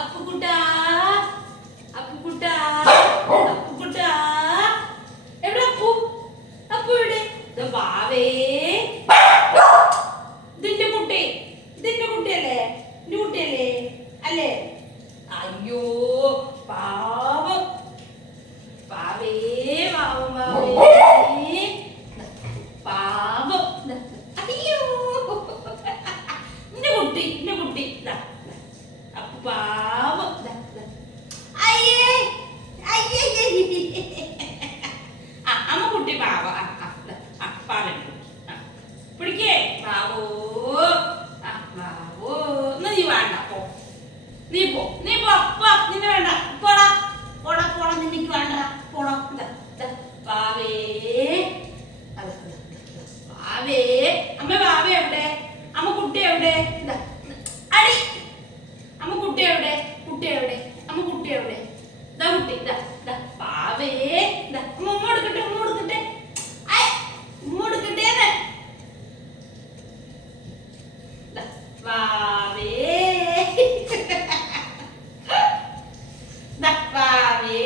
അപ്പുകുട്ടാ അപ്പുകുട്ടാ അപ്പുകുട്ടാ എവിടെ അപ്പു? അപ്പു എവിടെ? ബാവേ ഇതിന്റെ കുട്ടി, ഇതിന്റെ കുട്ടിയല്ലേ? എന്റെ കുട്ടിയല്ലേ അല്ലേ? അയ്യോ പാവം പാവേ പാവം പാവേ പാവം. അയ്യോ എന്റെ കുട്ടി, എന്റെ കുട്ടി അപ്പു പാവം. അയ്യേ അയ്യേ അമ്മ കുട്ടി പാവ പാവൻ പിടിക്കേ പാവോ പാവോ. എന്നാ നീ വേണ്ട പോ, നീ പോ, നീ പോ, നിന്നെ വേണ്ട. പോടാ പോടാ പോടാ, നിനക്ക് വേണ്ട പോടാ. പാവേ പാവേ. അമ്മ പാവേ എവിടെ? അമ്മ കുട്ടി എവിടെ? അടി അമ്മ കുട്ടി എവിടെ? കുട്ടി എവിടെ? അമ്മ കുട്ടി എവിടെ? ഇതാ കുട്ടി പാവേ. അമ്മ ഉമ്മ കൊടുക്കട്ടെ, ഉമ്മ കൊടുക്കട്ടെ, ഉമ്മ കൊടുക്കട്ടെ. പാവേ പാവേ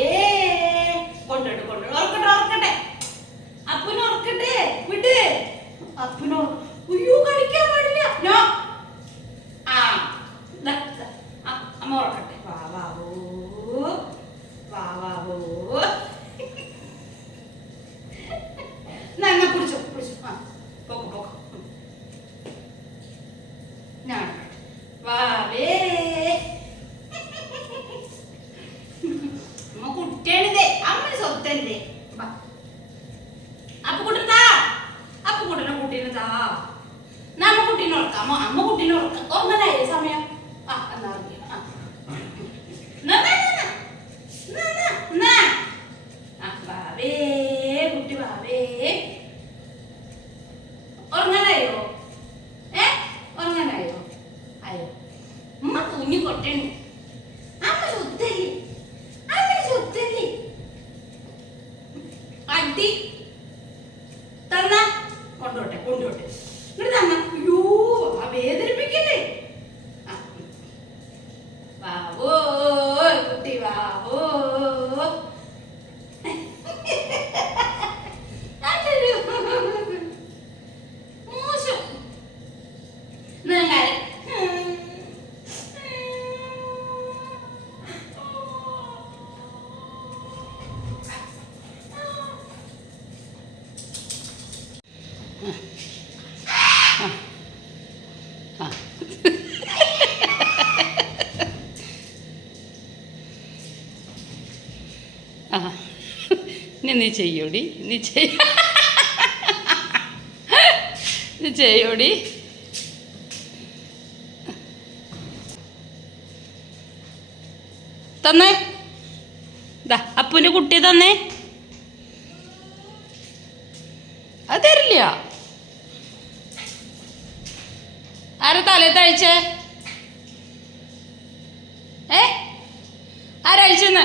കൊണ്ടോട്ട് കൊണ്ടോട്ട് ഓർക്കട്ടെ ഓർക്കട്ടെ. അപ്പുനെ ഓർക്കട്ടെ, വിട് അപ്പുനോ. ഉയ്യോ കളിക്കാൻ പാടില്ല. നോ അമ്മ ഓർക്കട്ടെ. വാവാവോ വാവാവോ. എന്നാ പിടിച്ചോ പിടിച്ചോ. പോക്കോ പോക്കോ. ഞാൻ വാവേ അമ്മ കുട്ടിയാണിതേ, അമ്മന് സ്വത്തല്ലേ. അപ്പുകുട്ടനാ അപ്പുകുട്ടനെ കുട്ടീനെ താ. നമ്മ കുട്ടീനെ ഓർക്കാം, അമ്മ കുട്ടീനെ ഓർക്കാം. ഓർമ്മനായേ സമയം? എന്നാ വാവേ കുട്ടി വാവേ. ഉറങ്ങാനായോ? ഉറങ്ങാനായോ? അയ്യോ ഉമ്മ കുഞ്ഞു കൊട്ടണു. അമ്മ സ്വത്തല്ലേ, അമ്മ സ്വത്തല്ലേ. അടി തന്ന കൊണ്ടോട്ടെ കൊണ്ടോട്ടെ. ഇവിടെ തന്ന. അയ്യോ വേദനിപ്പിക്കല്ലേ. വാവോ കുട്ടി വാവോ. മോശം. നീ ചെയ്യോടി, നീ ചെയ്യോടി. തന്നേ അപ്പുവിൻ്റെ കുട്ടി തന്നേ. അത് തരില്ല. ആരാ തലേ തഴിച്ചേ? ആരഴിച്ചെന്ന്?